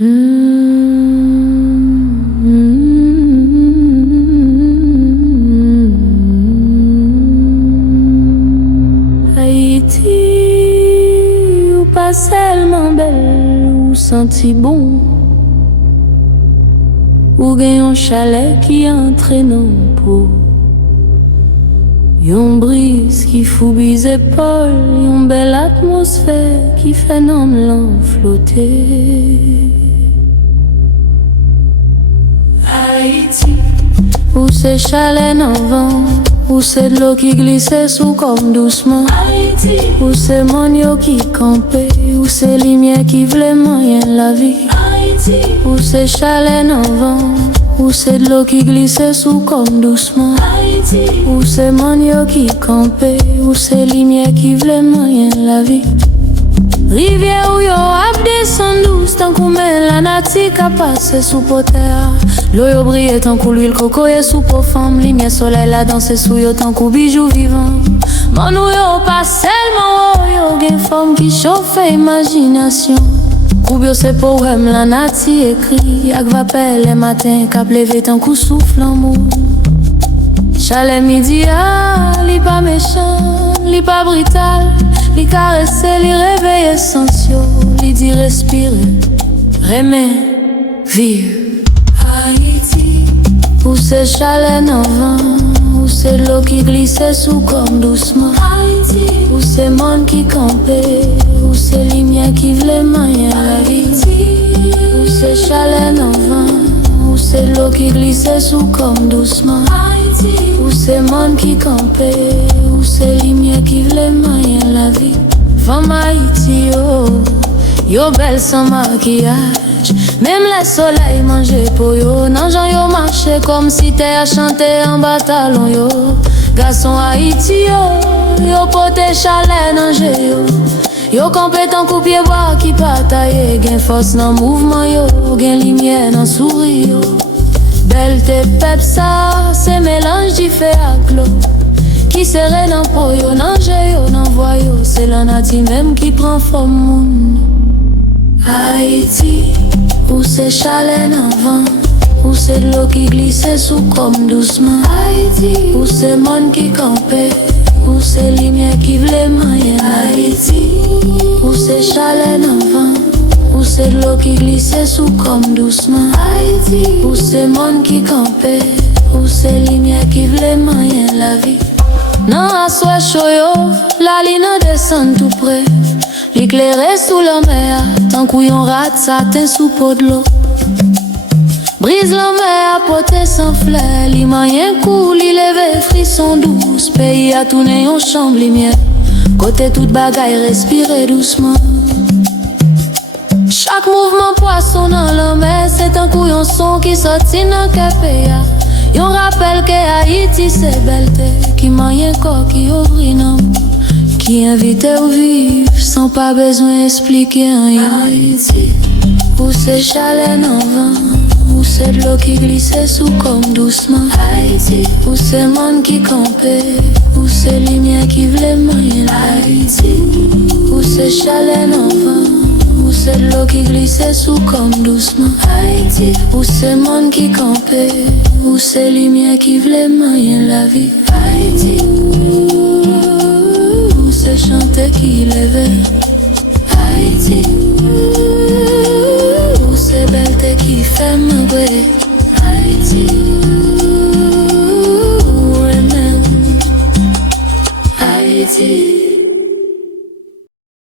Haïti, ou pas seulement belle, ou senti bon, ou gen yon chalet qui entraîne pour yon brise qui fout bise épaules, yon belle atmosphère qui fait non l'en flotter. Haïti, où c'est chalet dans vent, où c'est de l'eau qui glisse sous comme doucement. Haïti, où c'est mon yo qui campait, où c'est lumière qui voulait moyen la vie. Haïti, où c'est chalet dans vent, où c'est de l'eau qui glisse sous comme doucement. Haïti, où c'est mon yo qui campait, où c'est lumière qui voulait moyen la vie. Rivière où yo ap descend douce, tant qu'on met la nati ka passe sous poter. L'eau yo brille tant qu'on l'huile coco et sous peau femme. Lumière soleil la danse sous yo tant qu'on bijou vivant. Mon yo pas seulement yo gen forme qui chauffe imagination. Koubio c'est poème la nati écrit, ak vapel les matins k'ap levé tant qu'on souffle en mou. Chalet midi li pas méchant, li pas brutal, li caresse, li réveille essentiel, li dit respirer, aimer, vivre. Haïti, où c'est chalet dans vent, où c'est l'eau qui glisse sous comme doucement. Haïti, où c'est monde qui campait, où c'est lumière qui voulait moyen la vie. Où c'est chalet dans vent, où c'est l'eau qui glisse sous comme doucement. Haïti, où c'est monde qui campait, où c'est lumière qui voulait moyen la vie. Femme Haïti, yo belle sans maquillage, même le soleil mangeait pour yo. Nan jan yo marché comme si t'es à chanter en bataillon yo. Garçon Haïti yo pote chalet nan yo. Yo campé tant coup pied bois qui bataille, gen force nan mouvement yo, gen lumière nan sourire yo. Belle te pep ça, c'est mélange di fait ak l'eau. Qui serait dans po yo, nan yo, nan voix yo. C'est la nati même qui prend forme moun. Haïti, où c'est chalet dans vent, où c'est de l'eau qui glisse sous comme doucement. Haïti, où c'est monde qui campait, où c'est lumière qui voulait moyen. Haïti, où c'est chalet dans vent, où c'est de l'eau qui glisse sous comme doucement. Haïti, où c'est monde qui campait, où c'est lumière qui voulait moyen la vie. Non à soi chaud yo, la ligne descend tout près, l'éclairé sous la mer, tant qu'on yon rate satin sous pot de l'eau. Brise la mer, poté sans flair, li moyen cool, li leve frisson douce. Pays a tourné yon chambre lumière, côté toute bagaille respirer doucement. Chaque mouvement poisson dans la mer, c'est un coup yon son qui sorti dans Kepeya. Yon rappelle que Haïti c'est belleté, qui moyen corps qui ouvre non, qui invite au vivre sans pas besoin expliquer rien. Haïti, où c'est chalet dans vent, où c'est de l'eau qui glisse sous comme doucement. Haïti, où c'est monde qui campait, où c'est lumière qui voulait moyen. Haïti, où c'est chalet dans vent, où c'est de l'eau qui glisse sous comme doucement. Haïti, où c'est monde qui campait, où c'est lumière qui voulait moyen la vie. Haïti, où c'est chanter qui levait. Haïti, où c'est belleté qui fait me brûler. Haïti, où même Haïti.